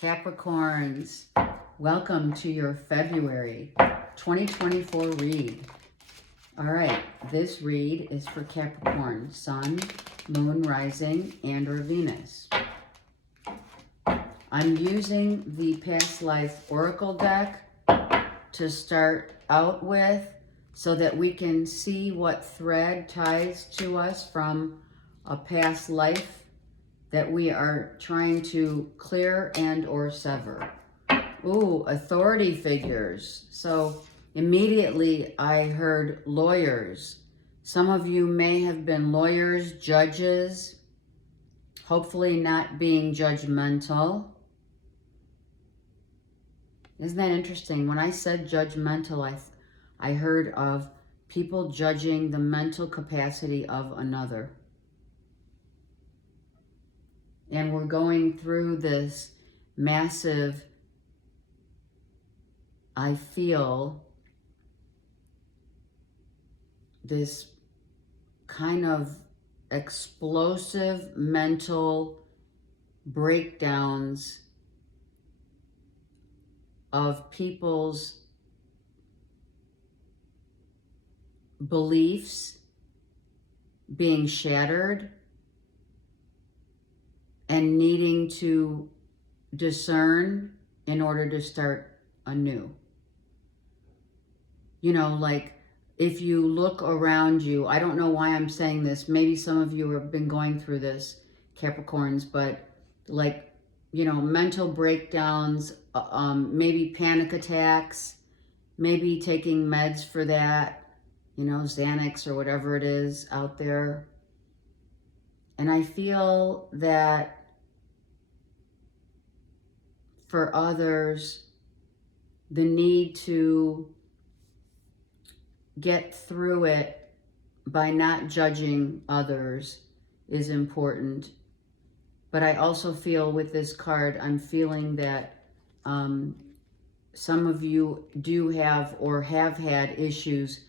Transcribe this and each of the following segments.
Capricorns, welcome to your February 2024 read. All right, this read is for Capricorn, Sun, Moon, Rising, and or Venus. I'm using the Past Life Oracle deck to start out with so that we can see what thread ties to us from a past life that we are trying to clear and or sever. Ooh, authority figures. So immediately I heard lawyers. Some of you may have been lawyers, judges, hopefully not being judgmental. Isn't that interesting? When I said judgmental, I heard of people judging the mental capacity of another. And we're going through this massive, I feel, this kind of explosive mental breakdowns of people's beliefs being shattered and needing to discern in order to start anew. You know, like if you look around you, I don't know why I'm saying this. Maybe some of you have been going through this, Capricorns, but like, you know, mental breakdowns, maybe panic attacks, maybe taking meds for that, you know, Xanax or whatever it is out there. And I feel that for others, the need to get through it by not judging others is important. But I also feel with this card, I'm feeling that some of you do have or have had issues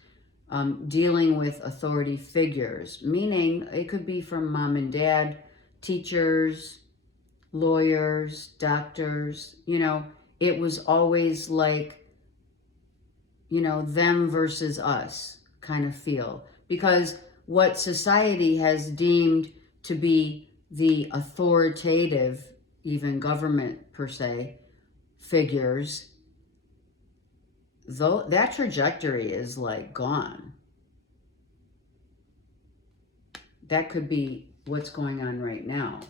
dealing with authority figures, meaning it could be from mom and dad, teachers, lawyers, doctors. You know, it was always like, you know, them versus us kind of feel. Because what society has deemed to be the authoritative, even government per se, figures, though that trajectory is like gone. That could be what's going on right now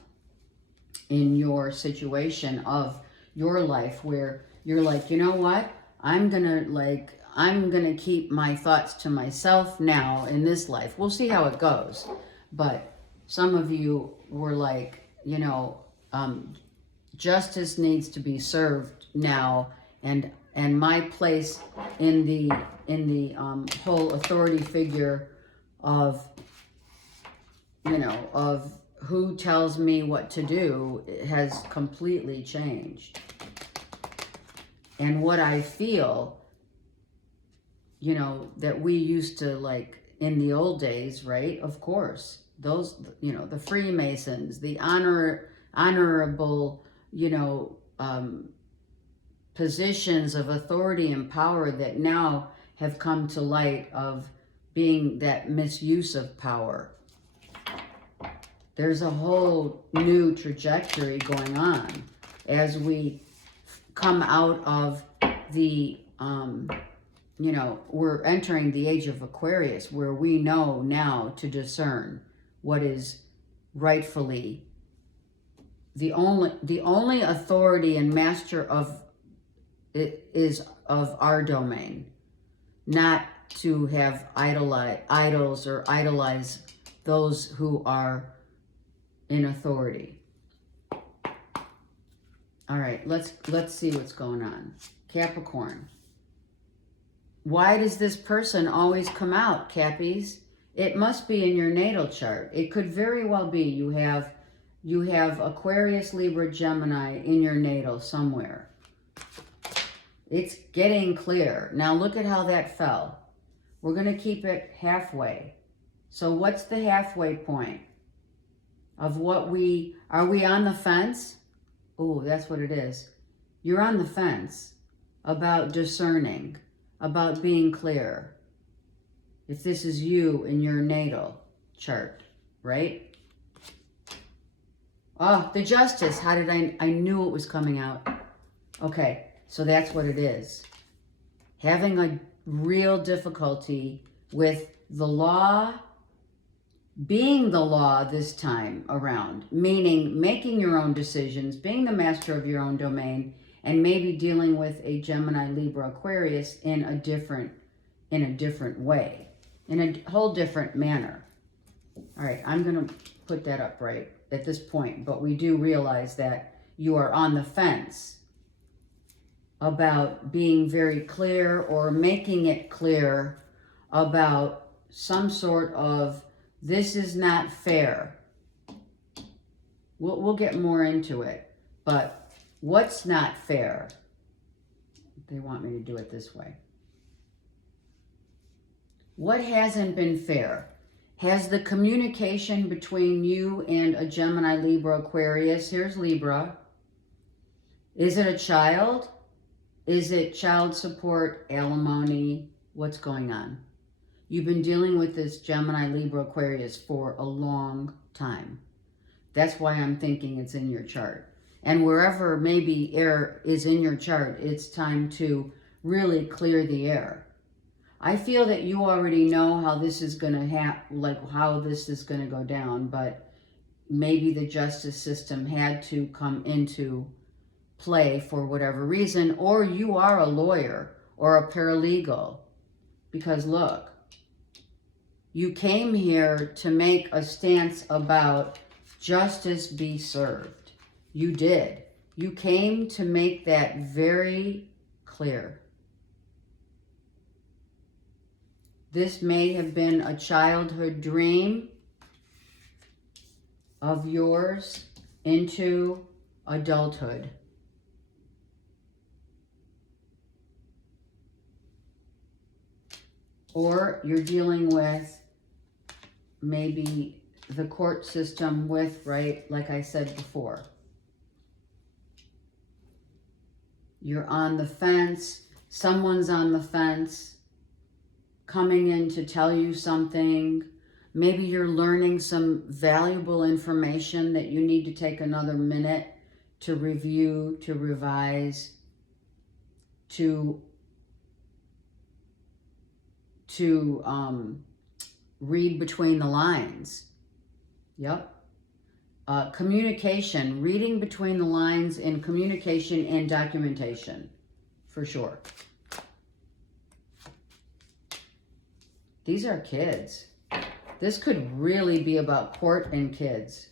in your situation of your life where you're like, you know what? I'm gonna keep my thoughts to myself now in this life. We'll see how it goes. But some of you were like, you know, justice needs to be served now, and my place in the whole authority figure of, you know, of who tells me what to do has completely changed. And what I feel, you know, that we used to like in the old days, right? Of course, those, you know, the Freemasons, the honorable, you know, positions of authority and power that now have come to light of being that misuse of power. There's a whole new trajectory going on as we come out of the, you know, we're entering the age of Aquarius, where we know now to discern what is rightfully the only authority and master of it is of our domain, not to have idols or idolize those who are in authority. All right, let's see what's going on. Capricorn. Why does this person always come out, Cappies? It must be in your natal chart. It could very well be you have Aquarius, Libra, Gemini in your natal somewhere. It's getting clear. Now look at how that fell. We're going to keep it halfway. So what's the halfway point of what are we on the fence? Oh, that's what it is. You're on the fence about discerning, about being clear. If this is you in your natal chart, right? Oh, the Justice. How did I knew it was coming out. Okay, so that's what it is. Having a real difficulty with the law being the law this time around, meaning making your own decisions, being the master of your own domain, and maybe dealing with a Gemini, Libra, Aquarius in a different way, in a whole different manner. All right, I'm going to put that up right at this point, but we do realize that you are on the fence about being very clear or making it clear about some sort of this is not fair. We'll get more into it, but what's not fair? They want me to do it this way. What hasn't been fair? Has the communication between you and a Gemini, Libra, Aquarius, here's Libra. Is it a child? Is it child support, alimony? What's going on? You've been dealing with this Gemini, Libra, Aquarius for a long time. That's why I'm thinking it's in your chart. And wherever maybe air is in your chart, it's time to really clear the air. I feel that you already know how this is going to how this is going to go down, but maybe the justice system had to come into play for whatever reason, or you are a lawyer or a paralegal. Because look, you came here to make a stance about justice be served. You did. You came to make that very clear. This may have been a childhood dream of yours into adulthood. Or you're dealing with maybe the court system with, right, like I said before. You're on the fence. Someone's on the fence coming in to tell you something. Maybe you're learning some valuable information that you need to take another minute to review, to revise, to read between the lines. Yep. Communication, reading between the lines in communication and documentation, for sure. These are kids. This could really be about court and kids.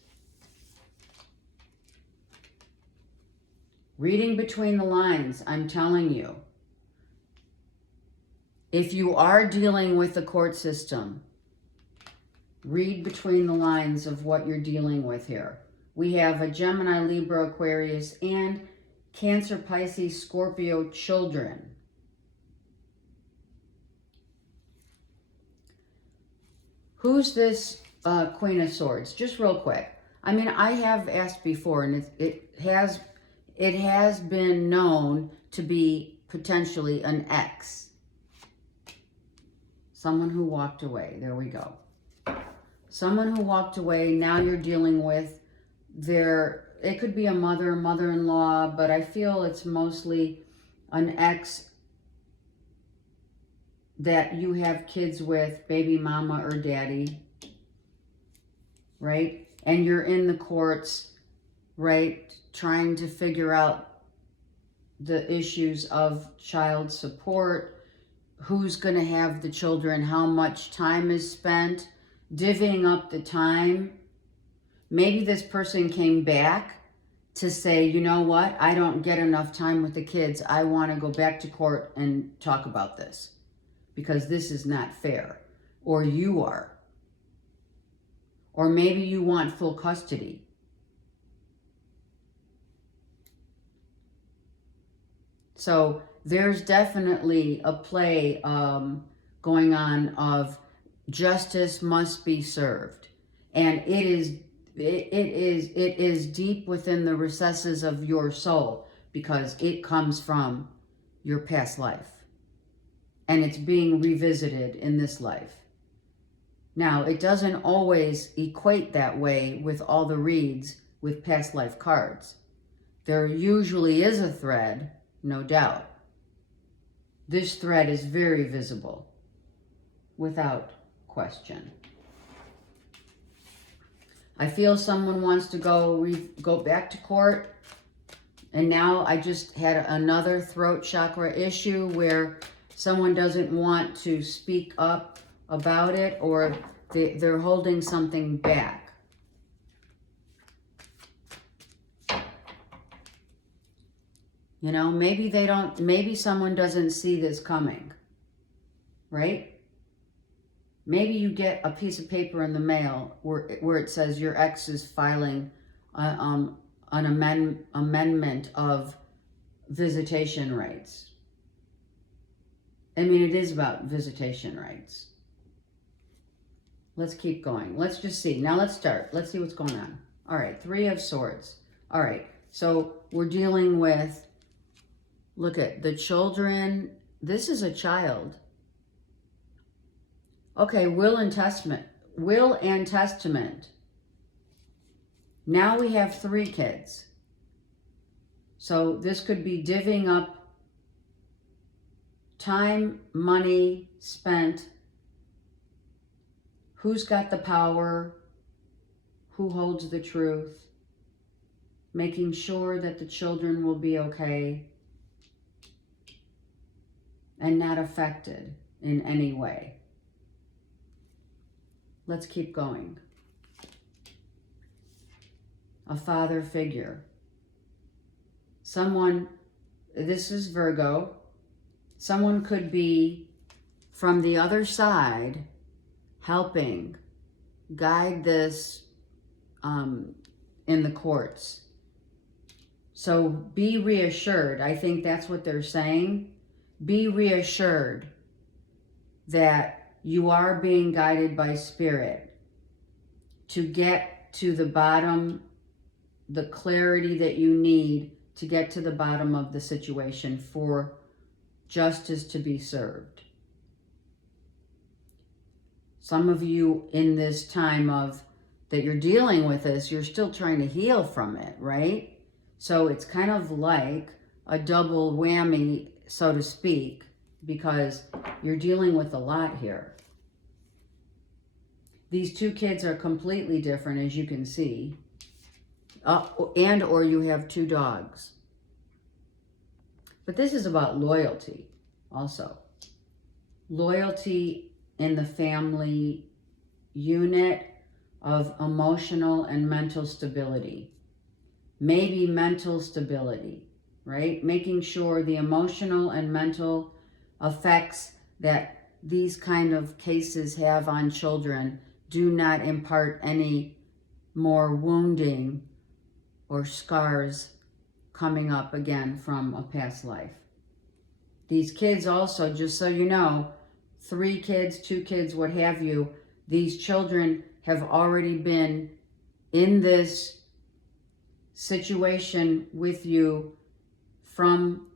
Reading between the lines, I'm telling you. If you are dealing with the court system, read between the lines of what you're dealing with here. We have a Gemini, Libra, Aquarius, and Cancer, Pisces, Scorpio children. Who's this Queen of Swords? Just real quick. I mean, I have asked before, and it has been known to be potentially an ex. Someone who walked away. There we go. Someone who walked away. Now you're dealing with it could be a mother, mother-in-law, but I feel it's mostly an ex that you have kids with, baby mama or daddy, right? And you're in the courts, right, trying to figure out the issues of child support, who's going to have the children, how much time is spent, divvying up the time. Maybe this person came back to say, you know what, I don't get enough time with the kids. I want to go back to court and talk about this because this is not fair. Or you are. Or maybe you want full custody. So there's definitely a play going on of justice must be served. And it is it is deep within the recesses of your soul, because it comes from your past life. And it's being revisited in this life. Now, it doesn't always equate that way with all the reads with past life cards. There usually is a thread, no doubt. This thread is very visible, without question. I feel someone wants to go back to court. And now I just had another throat chakra issue where someone doesn't want to speak up about it, or they're holding something back. You know, maybe someone doesn't see this coming, right? Maybe you get a piece of paper in the mail where it says your ex is filing an amendment of visitation rights. I mean, it is about visitation rights. Let's keep going. Let's just see. Now let's start. Let's see what's going on. All right, 3 of Swords. All right, so we're dealing with, look at the children. This is a child. Okay, will and testament. Will and testament. Now we have 3 kids. So this could be divvying up time, money spent. Who's got the power? Who holds the truth? Making sure that the children will be okay and not affected in any way. Let's keep going. A father figure. Someone, this is Virgo, someone could be from the other side helping guide this in the courts. So be reassured. I think that's what they're saying. Be reassured that you are being guided by spirit to get to the bottom, the clarity that you need to get to the bottom of the situation for justice to be served. Some of you in this time of that you're dealing with this, you're still trying to heal from it, right? So it's kind of like a double whammy, so to speak, because you're dealing with a lot here. These 2 kids are completely different, as you can see. Or you have 2 dogs. But this is about loyalty also. Loyalty in the family unit of emotional and mental stability. Maybe mental stability, right? Making sure the emotional and mental effects that these kind of cases have on children do not impart any more wounding or scars coming up again from a past life. These kids also, just so you know, 3 kids, 2 kids, what have you, these children have already been in this situation with you from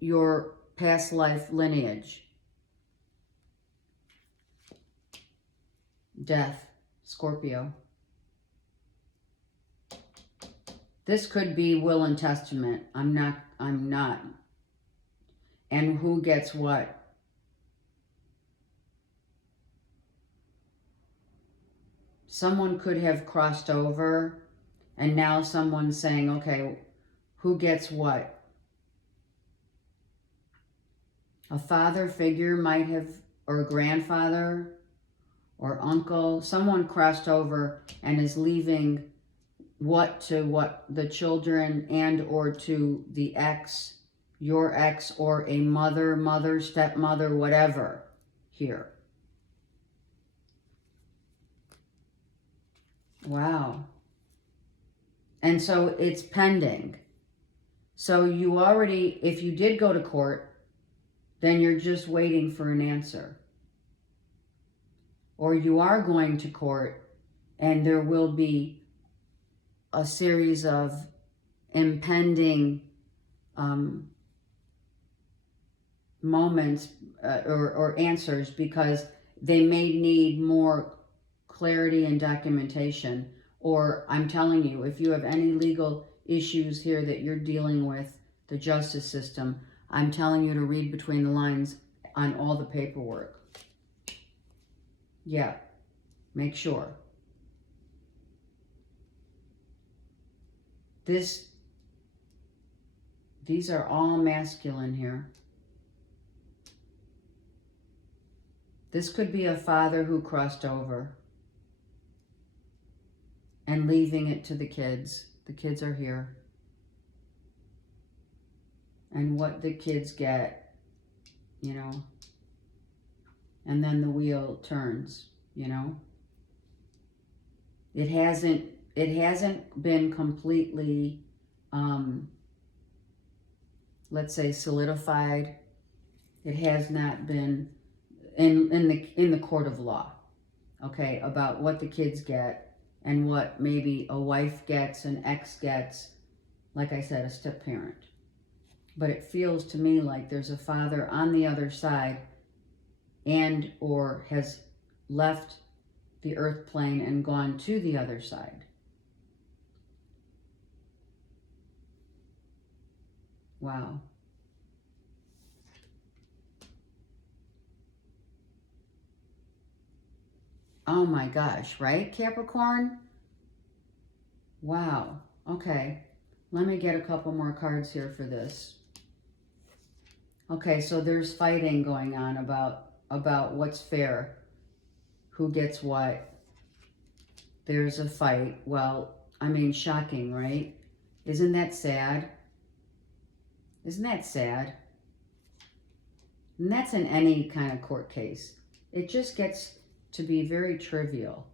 your past life lineage. Death, Scorpio. This could be will and testament. I'm not. And who gets what? Someone could have crossed over and now someone's saying, okay, who gets what? A father figure might have, or a grandfather or uncle, someone crossed over and is leaving what to what the children and or to the ex, your ex, or a mother, stepmother, whatever here. Wow. And so it's pending. So you already, if you did go to court, then you're just waiting for an answer. Or you are going to court and there will be a series of impending moments or answers, because they may need more clarity and documentation. Or I'm telling you, if you have any legal issues here that you're dealing with the justice system, I'm telling you to read between the lines on all the paperwork. Yeah, make sure. These are all masculine here. This could be a father who crossed over and leaving it to the kids. The kids are here. And what the kids get, you know. And then the wheel turns, you know. It hasn't been completely, let's say, solidified. It has not been in the court of law, okay, about what the kids get and what maybe a wife gets, an ex gets, like I said, a step parent. But it feels to me like there's a father on the other side and or has left the earth plane and gone to the other side. Wow. Oh my gosh, right, Capricorn? Wow. Okay. Let me get a couple more cards here for this. Okay, so there's fighting going on about what's fair, who gets what. There's a fight. Well, I mean, shocking, right? Isn't that sad? Isn't that sad? And that's in any kind of court case. It just gets to be very trivial.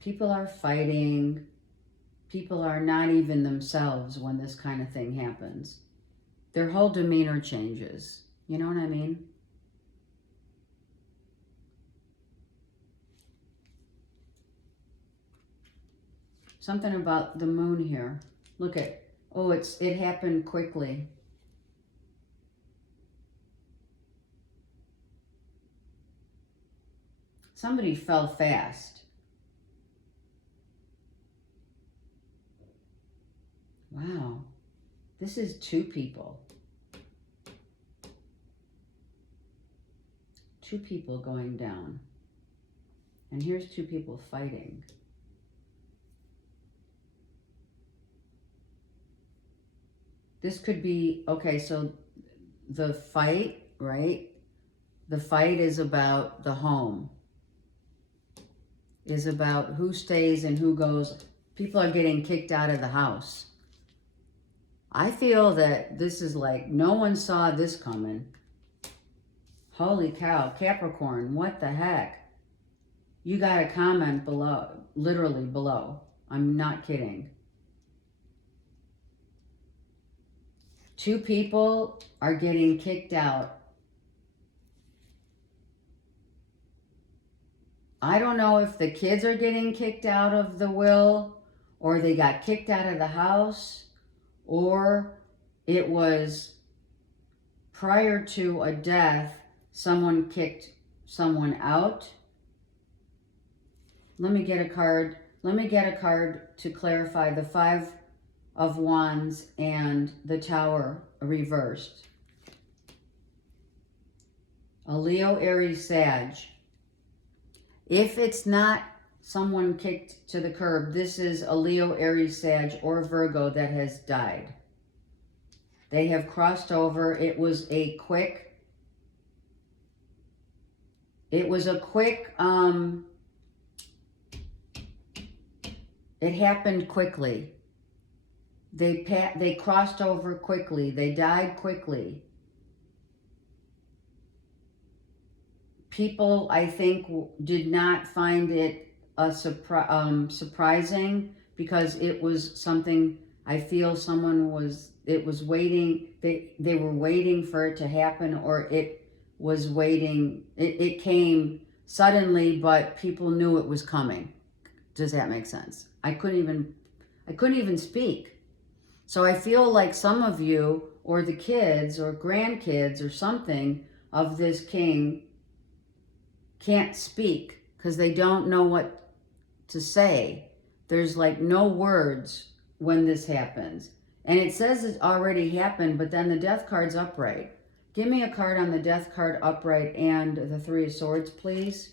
People are fighting. People are not even themselves when this kind of thing happens. Their whole demeanor changes. You know what I mean? Something about the moon here. Look at, oh, it happened quickly. Somebody fell fast. Wow. This is two people. Two people going down. And here's two people fighting. This could be, okay, so the fight, right? The fight is about the home. Is about who stays and who goes. People are getting kicked out of the house. I feel that this is like, no one saw this coming. Holy cow, Capricorn, what the heck? You got a comment below, literally below. I'm not kidding. Two people are getting kicked out. I don't know if the kids are getting kicked out of the will, or they got kicked out of the house, or it was prior to a death, someone kicked someone out. Let me get a card. Let me get a card to clarify the Five of Wands and the Tower reversed. A Leo, Aries, Sag. If it's not someone kicked to the curb, this is a Leo, Aries, Sag, or Virgo that has died. They have crossed over. It was a quick, it happened quickly. They crossed over quickly. They died quickly. People, I think, did not find it surprising, because it was something, I feel someone was, it was waiting, they were waiting for it to happen, or it was waiting, it came suddenly, but people knew it was coming. Does that make sense? I couldn't even speak. So I feel like some of you, or the kids or grandkids or something of this king, can't speak because they don't know what to say. There's like no words when this happens. And it says it already happened, but then the death card's upright. Give me a card on the death card upright and the Three of Swords, please.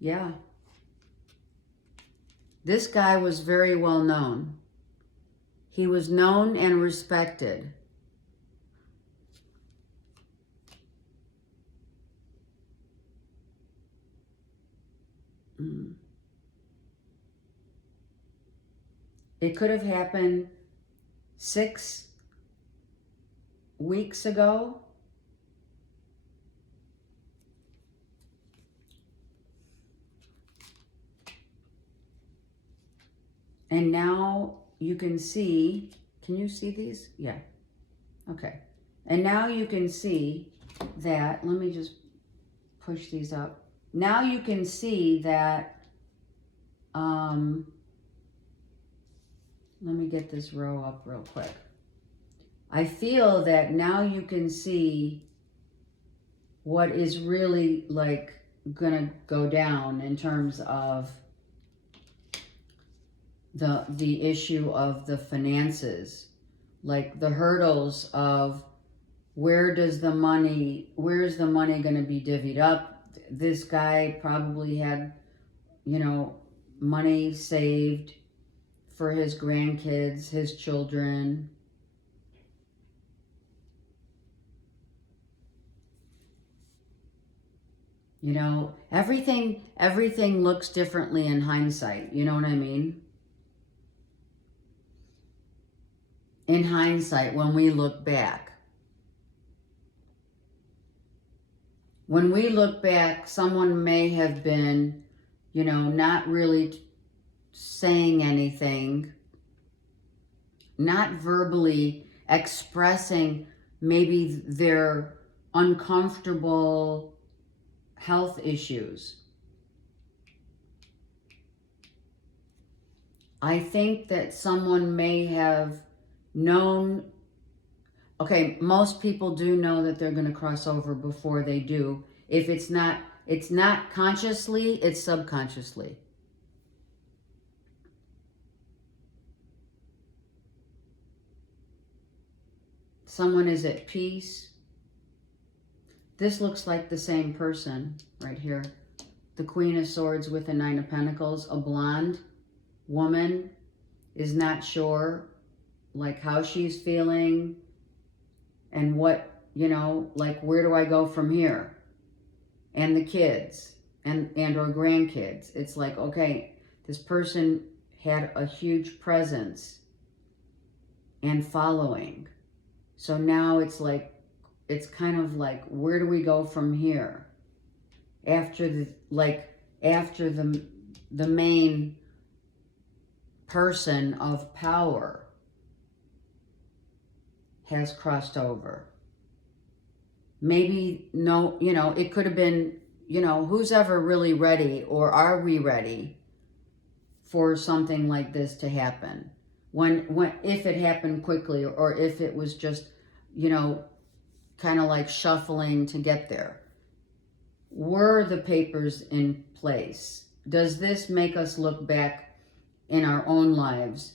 Yeah. This guy was very well known. He was known and respected. It could have happened 6 weeks ago. And now you can see, can you see these? Yeah. Okay. And now you can see that, let me just push these up. Now you can see that, let me get this row up real quick. I feel that now you can see what is really like gonna go down in terms of the issue of the finances, like the hurdles of where's the money going to be divvied up. This guy probably had, money saved for his grandkids, his children. Everything looks differently in hindsight. You know what I mean? In hindsight, when we look back. When we look back, someone may have been, not really saying anything, not verbally expressing maybe their uncomfortable health issues. I think that someone may have known, okay, most people do know that they're going to cross over before they do. If it's not consciously, it's subconsciously. Someone is at peace. This looks like the same person right here. The Queen of Swords with the Nine of Pentacles, a blonde woman, is not sure like how she's feeling and what, like where do I go from here? And the kids and or grandkids. It's like, okay, this person had a huge presence and following. So now it's like, it's kind of like, where do we go from here? After the main person of power has crossed over. Maybe, no, it could have been, who's ever really ready, or are we ready for something like this to happen? If it happened quickly, or if it was just, kind of like shuffling to get there. Were the papers in place? Does this make us look back in our own lives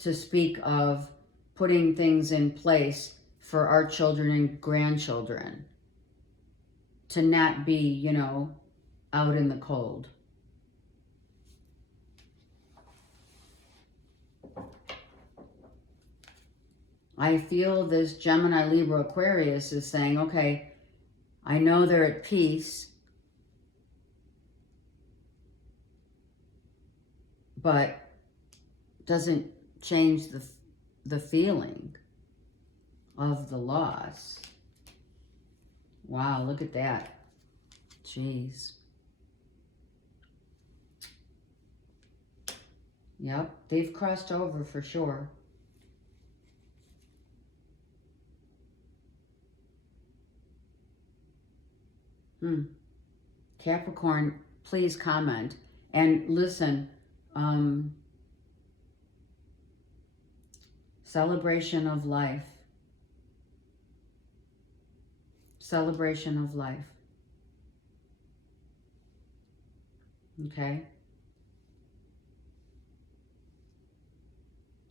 to speak of putting things in place for our children and grandchildren to not be, out in the cold? I feel this Gemini, Libra, Aquarius is saying, okay, I know they're at peace, but doesn't change the feeling of the loss. Wow, look at that. Jeez. Yep, they've crossed over for sure. Capricorn, please comment. And listen, celebration of life. Celebration of life. Okay?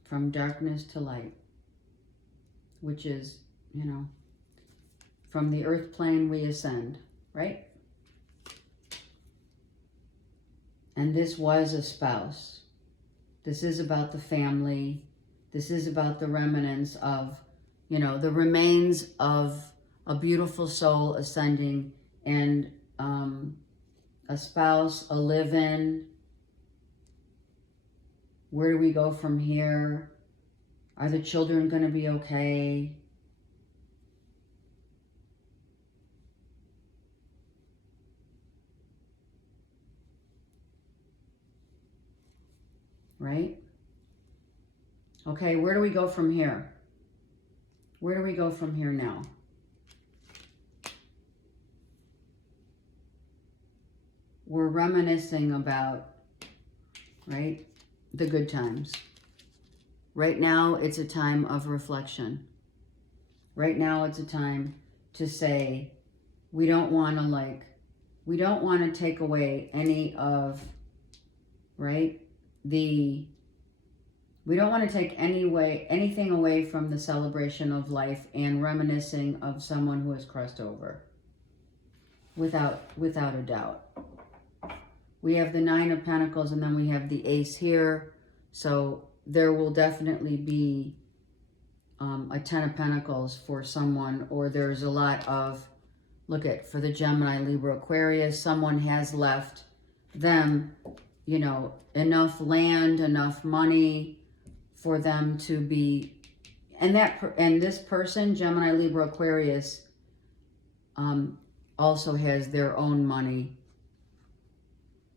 From darkness to light, which is, you know, from the earth plane we ascend, right? And this was a spouse. This is about the family. This is about the remnants of, you know, the remains of a beautiful soul ascending, and a spouse, a live-in. Where do we go from here? Are the children going to be okay? Right? Okay, where do we go from here? Where do we go from here now? We're reminiscing about, right, the good times. Right now, it's a time of reflection. Right now, it's a time to say, we don't want to take away any of, right, we don't want to take anything away from the celebration of life and reminiscing of someone who has crossed over. Without a doubt. We have the Nine of Pentacles, and then we have the Ace here. So there will definitely be a Ten of Pentacles for someone, or there's a lot of, look at, for the Gemini, Libra, Aquarius, someone has left them, you know, enough land, enough money for them to be, and this person, Gemini, Libra, Aquarius, also has their own money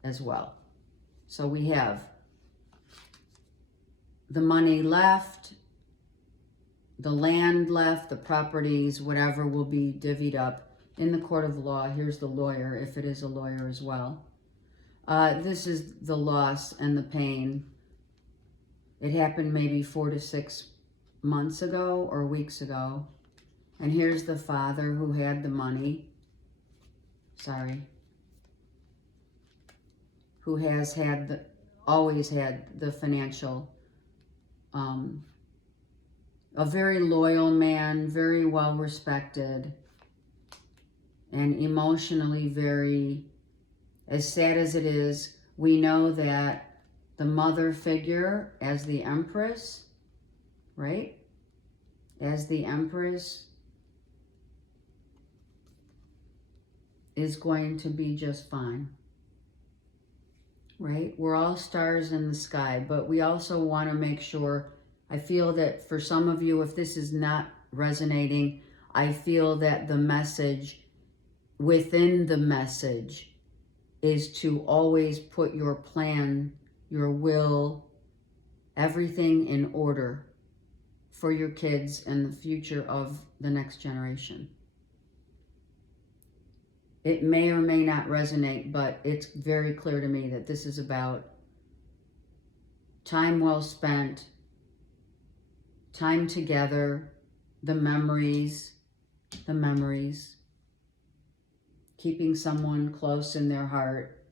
as well. So we have the money left, the land left, the properties, whatever will be divvied up in the court of law. Here's the lawyer, if it is a lawyer as well. This is the loss and the pain. It happened maybe 4 to 6 months ago or weeks ago. And here's the father who had the money. Sorry. Who has had always had the financial, a very loyal man, very well respected, and emotionally very, as sad as it is, we know that the mother figure as the Empress, right? As the Empress is going to be just fine. Right? We're all stars in the sky, but we also want to make sure, I feel that for some of you, if this is not resonating, I feel that the message within the message is to always put your plan, your will, everything in order for your kids and the future of the next generation. It may or may not resonate, but it's very clear to me that this is about time well spent, time together, the memories, keeping someone close in their heart,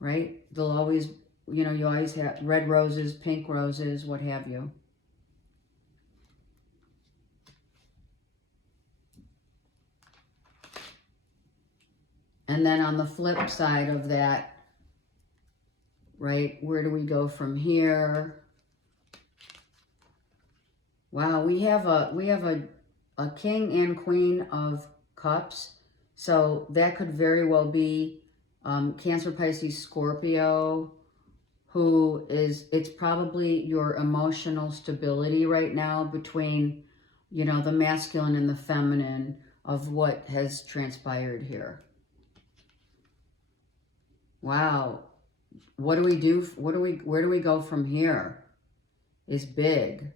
right? They'll always, you know, you always have red roses, pink roses, what have you. And then on the flip side of that, right, where do we go from here? Wow, we have a King and Queen of Cups. So that could very well be Cancer, Pisces, Scorpio, who is, it's probably your emotional stability right now between, you know, the masculine and the feminine of what has transpired here. Wow. What do we do? Where do we go from here? Is big.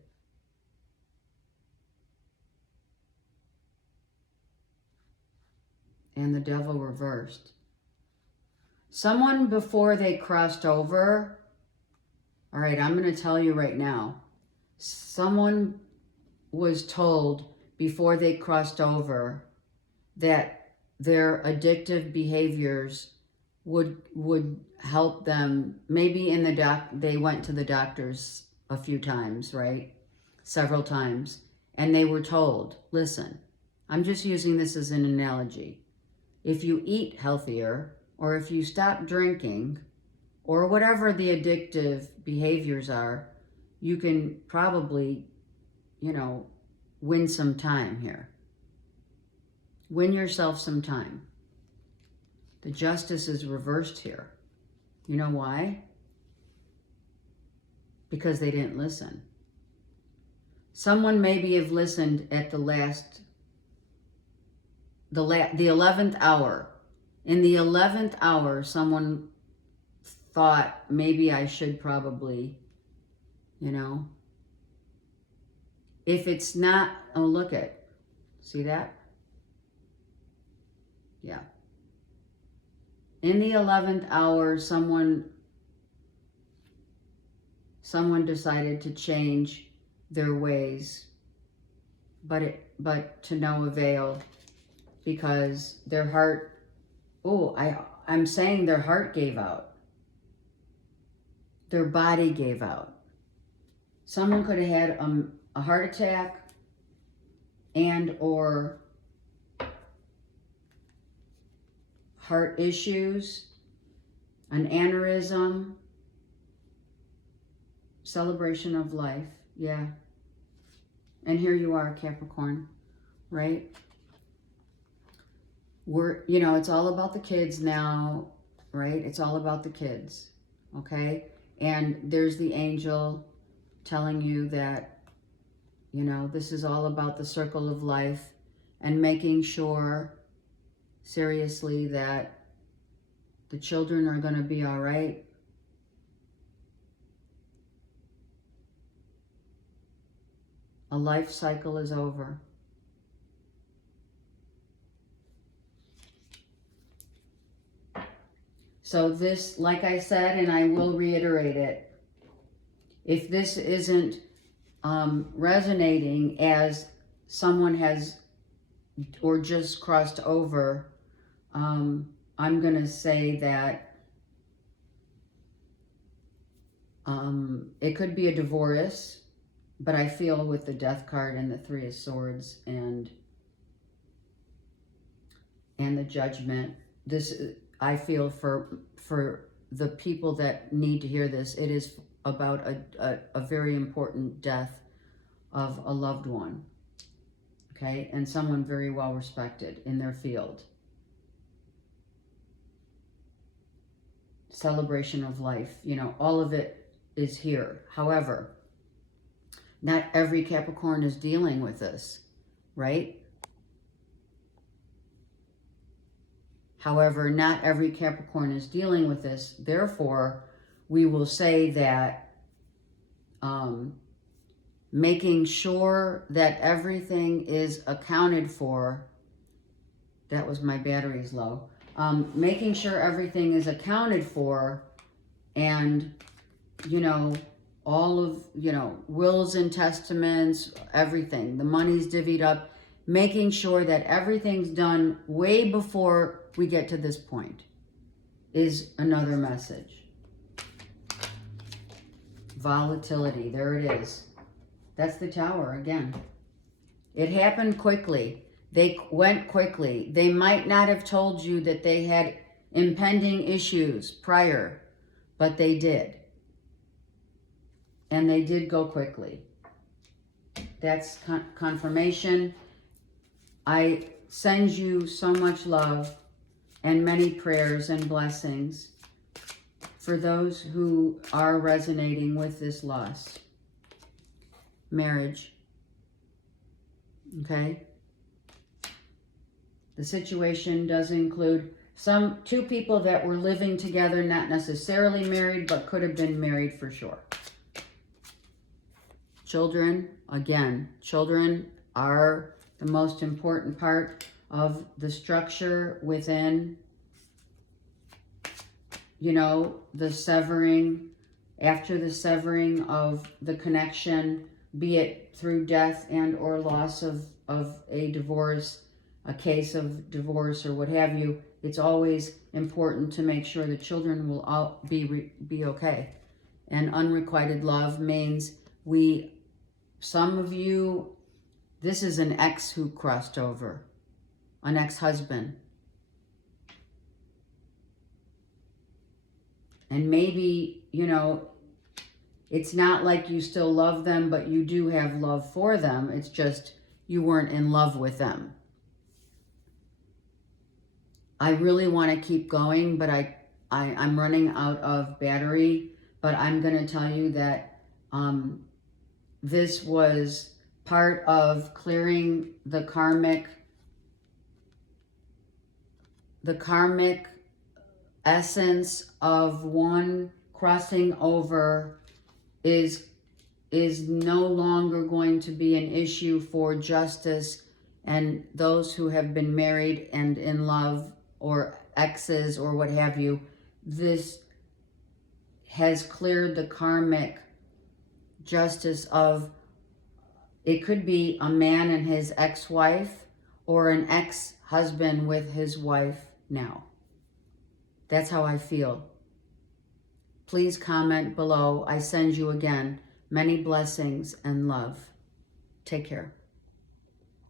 And the devil reversed. Someone before they crossed over, all right, I'm going to tell you right now, someone was told before they crossed over that their addictive behaviors would help them. Maybe in the they went to the doctors a few times, right? Several times. And they were told, listen, I'm just using this as an analogy. If you eat healthier, or if you stop drinking, or whatever the addictive behaviors are, you can probably, win some time here. Win yourself some time. The justice is reversed here. You know why? Because they didn't listen. Someone maybe have listened at the 11th hour. In the 11th hour, someone thought, maybe I should probably, if it's not, oh, look at, see that? Yeah. In the 11th hour, someone decided to change their ways, but to no avail, because their heart, I'm saying their heart gave out. Their body gave out. Someone could have had a heart attack and or heart issues, an aneurysm, celebration of life, yeah. And here you are, Capricorn, right? It's all about the kids now, right? It's all about the kids, okay? And there's the angel telling you that, this is all about the circle of life and making sure, seriously, that the children are going to be all right. A life cycle is over. So this, like I said, and I will reiterate it, if this isn't resonating as someone has or just crossed over, I'm going to say that it could be a divorce, but I feel with the Death card and the Three of Swords and the Judgment, this, I feel for the people that need to hear this, it is about a very important death of a loved one, okay? And someone very well respected in their field. Celebration of life, all of it is here. However, not every Capricorn is dealing with this, right? However, not every Capricorn is dealing with this. Therefore, we will say that making sure that everything is accounted for, that was my battery's low, making sure everything is accounted for, and, all of, wills and testaments, everything, the money's divvied up, making sure that everything's done way before we get to this point is another message. Volatility, there it is. That's the Tower again. It happened quickly. They went quickly. They might not have told you that they had impending issues prior, but they did. And they did go quickly. That's confirmation. I send you so much love and many prayers and blessings for those who are resonating with this loss. Marriage. Okay? The situation does include two people that were living together, not necessarily married, but could have been married for sure. Children, again, children are the most important part of the structure within you know, the severing, after the severing of the connection, be it through death and or loss of a divorce, a case of divorce or what have you, it's always important to make sure the children will all be okay. And unrequited love means some of you, this is an ex who crossed over, an ex-husband. And maybe, you know, it's not like you still love them, but you do have love for them. It's just you weren't in love with them. I really want to keep going, but I'm running out of battery. But I'm going to tell you that this was part of clearing the karmic essence of one crossing over is no longer going to be an issue for justice, and those who have been married and in love or exes or what have you. This has cleared the karmic justice of, it could be a man and his ex-wife or an ex-husband with his wife now. That's how I feel. Please comment below. I send you again many blessings and love. Take care.